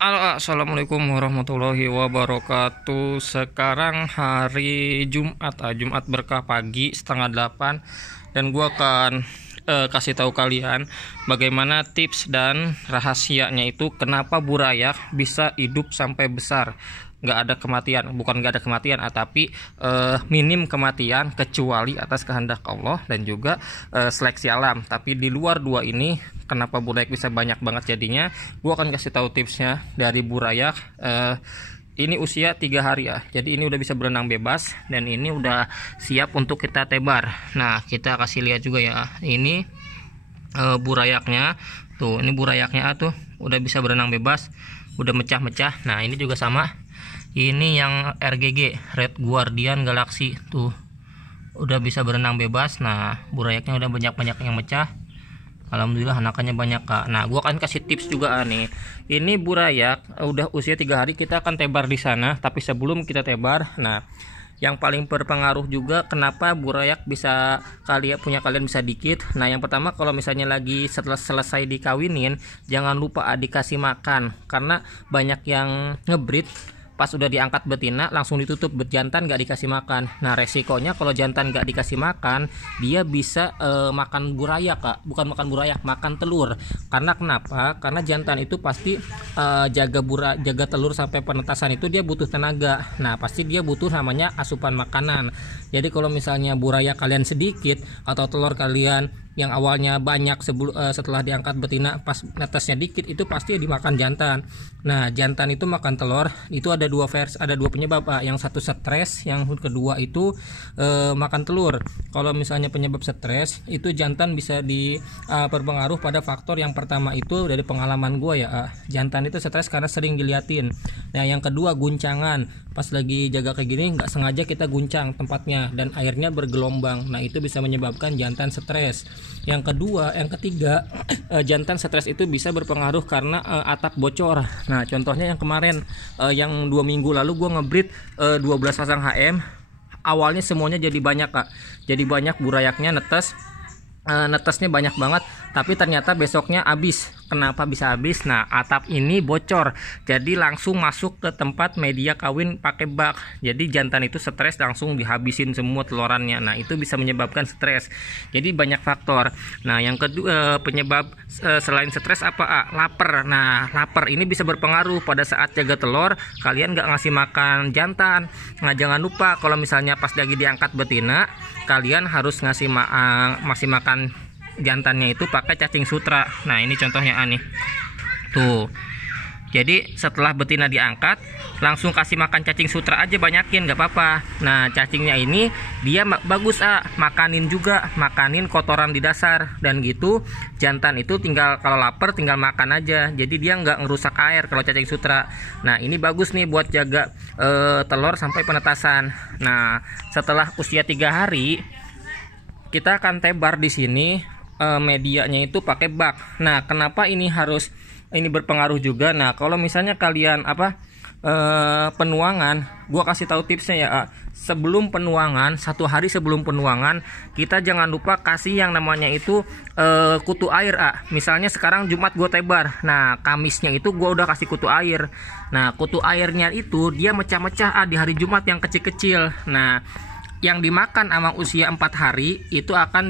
Halo, assalamualaikum warahmatullahi wabarakatuh. Sekarang hari Jumat, Jumat berkah pagi setengah 8, dan gua akan kasih tahu kalian bagaimana tips dan rahasianya itu kenapa burayak bisa hidup sampai besar, nggak ada kematian. Bukan nggak ada kematian, tapi minim kematian kecuali atas kehendak Allah dan juga seleksi alam. Tapi di luar dua ini, kenapa burayak bisa banyak banget jadinya, gua akan kasih tahu tipsnya. Dari burayak ini usia 3 hari ya, jadi ini udah bisa berenang bebas dan ini udah siap untuk kita tebar. Nah, kita kasih lihat juga ya, ini burayaknya tuh, ini burayaknya tuh udah bisa berenang bebas, udah mecah-mecah. Nah, ini juga sama, ini yang RGG Red Guardian Galaxy tuh udah bisa berenang bebas. Nah, burayaknya udah banyak-banyak yang mecah. Alhamdulillah anakannya banyak, Kak. Nah, gua akan kasih tips juga nih. Ini burayak udah usia 3 hari, kita akan tebar di sana. Tapi sebelum kita tebar, nah, yang paling berpengaruh juga kenapa burayak bisa kalian bisa dikit. Nah, yang pertama, kalau misalnya lagi setelah selesai dikawinin, jangan lupa dikasih makan, karena banyak yang ngebreed pas udah diangkat betina langsung ditutup, jantan nggak dikasih makan. Nah, resikonya kalau jantan nggak dikasih makan, dia bisa makan burayak, Kak. Bukan makan burayak, makan telur. Karena kenapa? Karena jantan itu pasti jaga telur sampai penetasan itu dia butuh tenaga. Nah, pasti dia butuh namanya asupan makanan. Jadi kalau misalnya burayak kalian sedikit atau telur kalian yang awalnya banyak setelah diangkat betina pas netesnya dikit, itu pasti dimakan jantan. Nah, jantan itu makan telur itu ada dua penyebab, Pak. Yang satu stres, yang kedua itu makan telur. Kalau misalnya penyebab stres itu jantan bisa berpengaruh pada faktor yang pertama itu dari pengalaman gue ya, jantan itu stres karena sering diliatin. Nah, yang kedua guncangan, pas lagi jaga kayak gini nggak sengaja kita guncang tempatnya dan airnya bergelombang. Nah, itu bisa menyebabkan jantan stres. Yang ketiga, jantan stres itu bisa berpengaruh karena atap bocor. Nah, contohnya yang kemarin, yang 2 minggu lalu gue ngebreed 12 pasang HM. Awalnya semuanya jadi banyak, Kak. Jadi banyak burayaknya netesnya banyak banget, tapi ternyata besoknya habis. Kenapa bisa habis? Nah, atap ini bocor, jadi langsung masuk ke tempat media kawin pakai bak. Jadi jantan itu stres, langsung dihabisin semua telorannya. Nah, itu bisa menyebabkan stres. Jadi banyak faktor. Nah, yang kedua penyebab selain stres apa? Lapar. Nah, lapar ini bisa berpengaruh pada saat jaga telur. Kalian nggak ngasih makan jantan. Nah, jangan lupa kalau misalnya pas lagi diangkat betina, kalian harus ngasih makan jantannya itu pakai cacing sutra. Nah, ini contohnya nih tuh. Jadi setelah betina diangkat langsung kasih makan cacing sutra aja, banyakin nggak apa-apa. Nah, cacingnya ini dia bagus makanin kotoran di dasar, dan gitu jantan itu tinggal kalau lapar tinggal makan aja, jadi dia nggak ngerusak air kalau cacing sutra. Nah, ini bagus nih buat jaga telur sampai penetasan. Nah, setelah usia 3 hari kita akan tebar di sini. Medianya itu pakai bak. Nah, kenapa ini berpengaruh juga? Nah, kalau misalnya kalian penuangan, gua kasih tahu tipsnya ya. Sebelum penuangan, 1 hari sebelum penuangan, kita jangan lupa kasih yang namanya itu kutu air. Misalnya sekarang Jumat gua tebar, nah Kamisnya itu gua udah kasih kutu air. Nah, kutu airnya itu dia mecah-mecah di hari Jumat yang kecil-kecil. Nah, yang dimakan sama usia 4 hari itu akan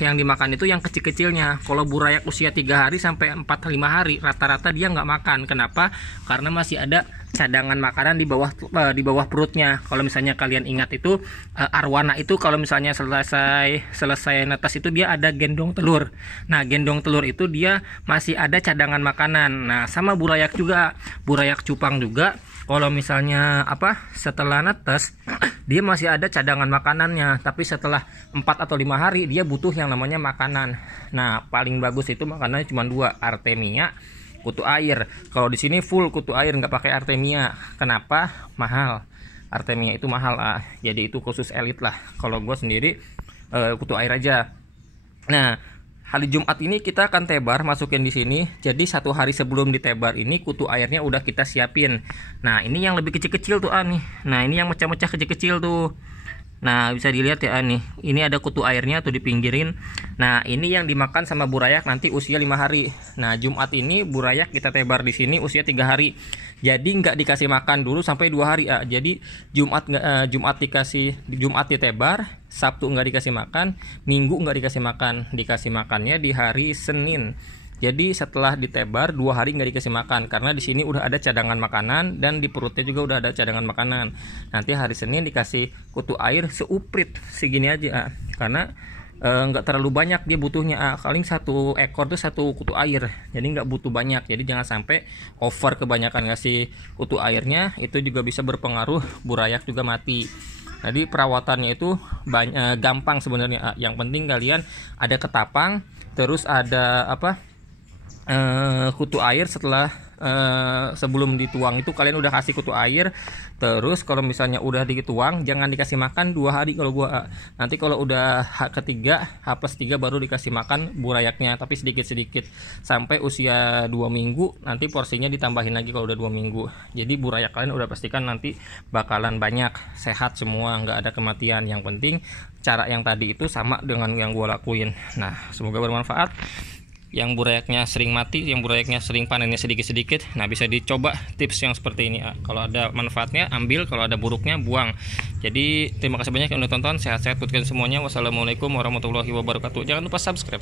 yang dimakan itu yang kecil-kecilnya. Kalau burayak usia 3 hari sampai 4-5 hari rata-rata dia nggak makan. Kenapa? Karena masih ada cadangan makanan di bawah perutnya. Kalau misalnya kalian ingat itu arwana itu kalau misalnya selesai netes itu dia ada gendong telur. Nah, gendong telur itu dia masih ada cadangan makanan. Nah, sama burayak juga, burayak cupang juga. Kalau misalnya setelah netes dia masih ada cadangan makanannya, tapi setelah 4 atau 5 hari dia butuh yang namanya makanan. Nah, paling bagus itu makanannya cuma 2, Artemia, kutu air. Kalau di sini full kutu air, nggak pakai Artemia. Kenapa? Mahal. Artemia itu mahal, jadi itu khusus elit lah. Kalau gue sendiri kutu air aja. Nah, hari Jumat ini kita akan tebar, masukin di sini. Jadi 1 hari sebelum ditebar ini kutu airnya udah kita siapin. Nah, ini yang lebih kecil-kecil tuh nih. Nah, ini yang mecah-mecah kecil-kecil tuh. Nah, bisa dilihat ya nih, ini ada kutu airnya tuh dipinggirin. Nah, ini yang dimakan sama burayak nanti usia 5 hari. Nah, Jumat ini burayak kita tebar di sini usia 3 hari. Jadi nggak dikasih makan dulu sampai 2 hari. Jadi Jumat ditebar, Sabtu nggak dikasih makan, Minggu nggak dikasih makan. Dikasih makannya di hari Senin. Jadi setelah ditebar 2 hari nggak dikasih makan karena di sini udah ada cadangan makanan dan di perutnya juga udah ada cadangan makanan. Nanti hari Senin dikasih kutu air seuprit segini aja karena nggak terlalu banyak dia butuhnya. Paling 1 ekor tuh 1 kutu air, jadi nggak butuh banyak. Jadi jangan sampai over kebanyakan ngasih kutu airnya, itu juga bisa berpengaruh burayak juga mati. Jadi perawatannya itu gampang sebenarnya. Yang penting kalian ada ketapang, terus ada kutu air. Setelah sebelum dituang itu kalian udah kasih kutu air. Terus kalau misalnya udah dituang jangan dikasih makan 2 hari kalau gua. Nanti kalau udah H+3 baru dikasih makan burayaknya, tapi sedikit-sedikit sampai usia 2 minggu. Nanti porsinya ditambahin lagi kalau udah 2 minggu. Jadi burayak kalian udah pastikan nanti bakalan banyak, sehat semua, nggak ada kematian. Yang penting cara yang tadi itu sama dengan yang gua lakuin. Nah, semoga bermanfaat. Yang burayaknya sering mati, yang burayaknya sering panennya sedikit-sedikit, nah bisa dicoba tips yang seperti ini. Kalau ada manfaatnya ambil, kalau ada buruknya buang. Jadi terima kasih banyak yang udah tonton. Sehat-sehat buat kalian semuanya. Wassalamualaikum warahmatullahi wabarakatuh. Jangan lupa subscribe.